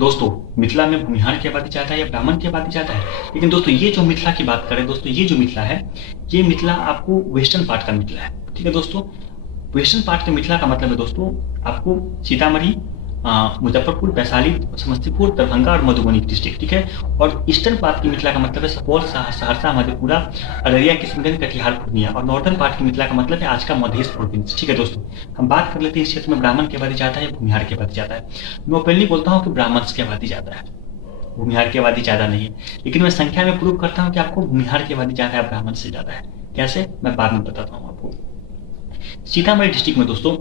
दोस्तों मिथिला में भूमिहार की आबादी ज्यादा है या ब्राह्मण की आबादी ज्यादा है? लेकिन दोस्तों ये जो मिथिला की बात करें दोस्तों, ये जो मिथिला है, ये मिथिला आपको वेस्टर्न पार्ट का मिथिला है। ठीक है दोस्तों, वेस्टर्न पार्ट के मिथिला का मतलब है दोस्तों आपको सीतामढ़ी, मुजफ्फरपुर, वैशाली, समस्तीपुर, दरभंगा और मधुबनी डिस्ट्रिक्ट। ठीक है, और ईस्टर्न पार्ट की मिथिला का मतलब है सुपौल, सहरसा, मधेपुरा, अररिया, किशनगंज, कटिहार, पूर्णिया। और नॉर्दर्न पार्ट की मिथिला का मतलब है आज का मध्य प्रोविंस। ठीक है दोस्तों, हम बात कर लेते हैं इस क्षेत्र में ब्राह्मण की आबादी ज्यादा है या भूमिहार की आबादी ज्यादा है। मैं ओपनली बोलता हूँ कि ब्राह्मण की आबादी ज्यादा है, भूमिहार की आबादी ज्यादा नहीं है। लेकिन मैं संख्या में प्रूव करता हूँ कि आपको भूमिहार की आबादी ज्यादा है, ब्राह्मण से ज्यादा है। कैसे, मैं बाद में बताता हूँ आपको। सीतामढ़ी डिस्ट्रिक्ट में दोस्तों,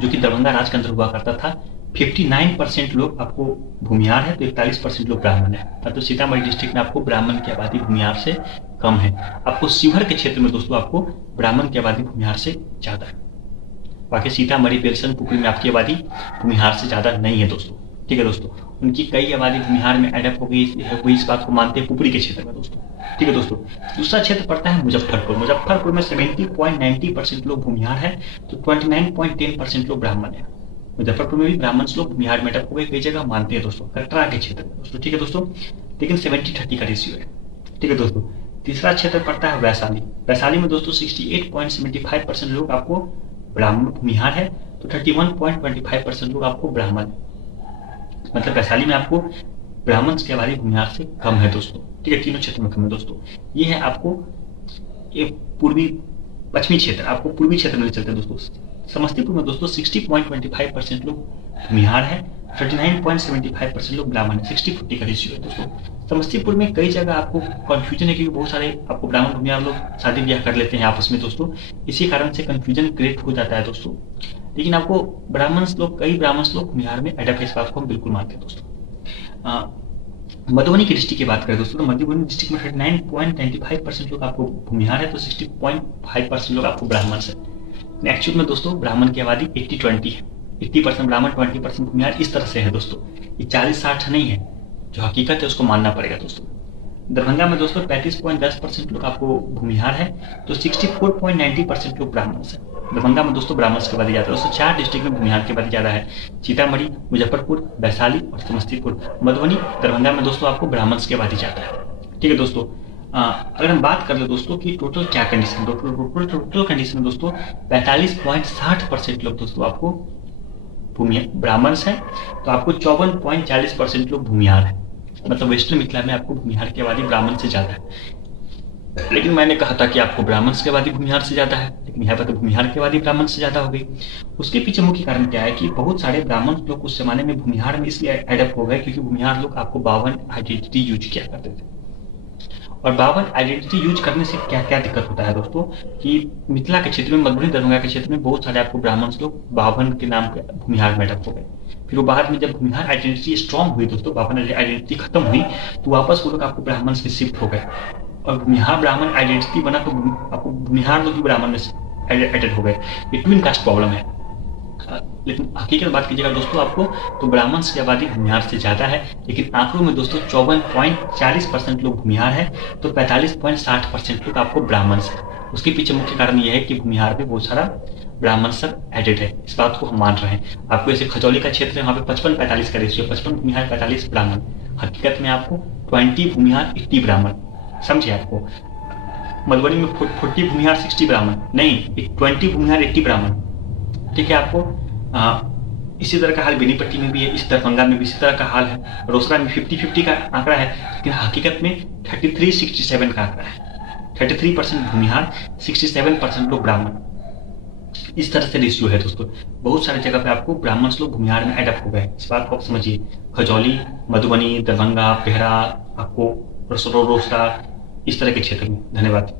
जो कि दरभंगा राज के अंदर हुआ करता था, 59% लोग आपको भूमिहार है, तो 41% लोग ब्राह्मण है। तो सीतामढ़ी डिस्ट्रिक्ट में आपको ब्राह्मण की आबादी भूमिहार से कम है। आपको शिवहर के क्षेत्र में दोस्तों आपको ब्राह्मण की आबादी भूमिहार से ज्यादा है। बाकी सीतामढ़ी, बेलसन, पुपरी में आपकी आबादी भूमिहार से ज्यादा नहीं है दोस्तों। ठीक है दोस्तों, उनकी कई आबादी भूमिहार में एडअप हो गई है, वो इस बात को मानते हैं पुपरी के क्षेत्र में दोस्तों। ठीक है दोस्तों, दूसरा क्षेत्र पड़ता है मुजफ्फरपुर। मुजफ्फरपुर में 70.90% लोग भूमिहार है, तो 29.10% लोग ब्राह्मण है। मुजफ्फरपुर में भी ब्राह्मण लोग भूमिहार में एडअप हो गए, कई जगह मानते हैं दोस्तों, कटरा के क्षेत्र में दोस्तों। ठीक है दोस्तों, लेकिन 70-30 का रेशियो है। ठीक है दोस्तों, तीसरा क्षेत्र पड़ता है वैशाली। वैशाली में दोस्तों 68.75% लोग आपको ब्राह्मण भूमिहार है, तो 31.25% लोग आपको ब्राह्मण, मतलब वैशाली में आपको ब्राह्मण की आबादी भूमिहार से कम है दोस्तों। ठीक है, तीनों क्षेत्र में कम है दोस्तों। ये है आपको ये पूर्वी पश्चिमी क्षेत्र, आपको पूर्वी क्षेत्र में चलते हैं दोस्तों। समस्तीपुर में दोस्तों 60.25% लोग भूमिहार है, 39.75% लोग ब्राह्मण है। 60-40 का रेशियो है दोस्तों। समस्तीपुर में कई जगह आपको कंफ्यूजन है, क्योंकि बहुत सारे आपको ब्राह्मण भूमिहार लोग शादी ब्याह कर लेते हैं आपस में दोस्तों, इसी कारण से कंफ्यूजन क्रिएट हो जाता है दोस्तों। लेकिन आपको कई ब्राह्मण लोग भूमिहार में एडअप है, इस बात को हम बिल्कुल मानते हैं दोस्तों। मधुबनी की डिस्ट्रिक्ट की बात करें दोस्तों, तो मधुबनी डिस्ट्रिक्ट में 39.95% लोग आपको भूमिहार है, तो 60.5% लोग आपको ब्राह्मण है। एक्चुअल में दोस्तों ब्राह्मण की आबादी 80-20 है, 80% ब्राह्मण, 20% भूमिहार, इस तरह से है दोस्तों। ये 40-60 नहीं है, जो हकीकत है उसको मानना पड़ेगा दोस्तों। दरभंगा में दोस्तों 35.10% लोग आपको भूमिहार है, तो 64.90% लोग ब्राह्मण है। दरभंगा में दोस्तों ब्राह्मण की आबादी ज्यादा है दोस्तों। 4 डिस्ट्रिक्ट में भूमिहार की आबादी ज्यादा है, सीतामढ़ी, मुजफ्फरपुर, वैशाली और समस्तीपुर। मधुबनी, दरभंगा में दोस्तों आपको ब्राह्मण की आबादी ज्यादा है। ठीक है दोस्तों, अगर हम बात कर ले दोस्तों कि टोटल क्या कंडीशन, टोटल कंडीशन दोस्तों 45.60% लोग दोस्तों आपको ब्राह्मण है, तो आपको 54.40% लोग भूमिहार है। मतलब वेस्टर्न मिथिला में आपको भूमिहार की आबादी ब्राह्मण से ज्यादा है। लेकिन मैंने कहा था कि आपको ब्राह्मण की आबादी भूमिहार से ज्यादा है, लेकिन यहाँ पर तो भूमिहार की आबादी ब्राह्मण से ज्यादा हो गई। उसके पीछे मुख्य कारण क्या है कि बहुत सारे ब्राह्मण लोग उस जमाने में भूमिहार में इसलिए एडअप हो गए क्योंकि भूमिहार लोग आपको बावन आइडेंटिटी यूज किया करते थे। और बावन आइडेंटिटी यूज करने से क्या क्या दिक्कत होता है दोस्तों, कि मिथिला के क्षेत्र में, मधुबनी, दरभंगा के क्षेत्र में बहुत सारे आपको ब्राह्मण लोग बावन के नाम पे भूमिहार में एडअप हो गए। फिर वो बाद में जब भूमिहार आइडेंटिटी स्ट्रॉन्ग हुई दोस्तों, बावन आइडेंटिटी खत्म हुई, तो वापस वो लोग आपको ब्राह्मण से शिफ्ट हो गए और भूमिहार ब्राह्मण आइडेंटिटी बना, तो आपको भूमिहार लोग भी ब्राह्मण में एडेड हो गए। ये ट्विन कास्ट प्रॉब्लम है। लेकिन हकीकत बात कीजिएगा दोस्तों, आपको तो ब्राह्मण की आबादी भूमिहार से ज्यादा है, लेकिन आंकड़ों में दोस्तों 54.40% लोग भूमिहार है, तो 45.60% लोग आपको ब्राह्मण है। उसके पीछे मुख्य कारण यह है कि भूमिहार में बहुत सारा ब्राह्मण सब एडेड है, इस बात को हम मान रहे हैं। आपको जैसे खजौली का क्षेत्र है, वहाँ पे 55-45 का रेशियो, 55 भूमिहार, 45 ब्राह्मण। हकीकत में आपको 20 भूमिहार, 80 ब्राह्मण, समझे आपको। मधुबनी में 40 भूमिहार, 60 ब्राह्मण नहीं, 20 भूमिहार, 80 ब्राह्मण। ठीक है, आपको इसी तरह का हाल बेनीपट्टी में भी है, इस दरभंगा में भी इसी तरह का हाल है। रोसड़ा में 50-50 का आंकड़ा है, लेकिन हकीकत में 33-67 का आंकड़ा है। 33% भूमिहार, 67% लोग ब्राह्मण, इस तरह से रेशियो है दोस्तों। बहुत सारी जगह पे आपको ब्राह्मण लोग भूमिहार में एडअप हो गए, इस बात को आप समझिए। खजौली, मधुबनी, दरभंगा, बेहरा, आपको रोसड़ा, इस तरह के क्षेत्र में। धन्यवाद।